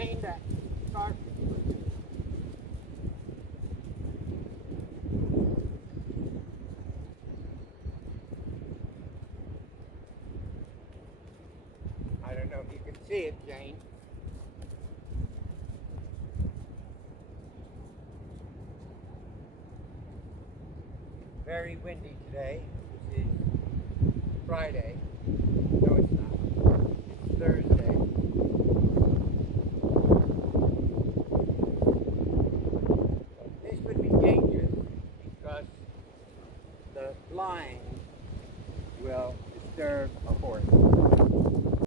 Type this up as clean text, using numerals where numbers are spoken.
Jane, that scarf is blue. I don't know if you can see it, Jane. Very windy today. This is Friday. No, it's not. It's Thursday.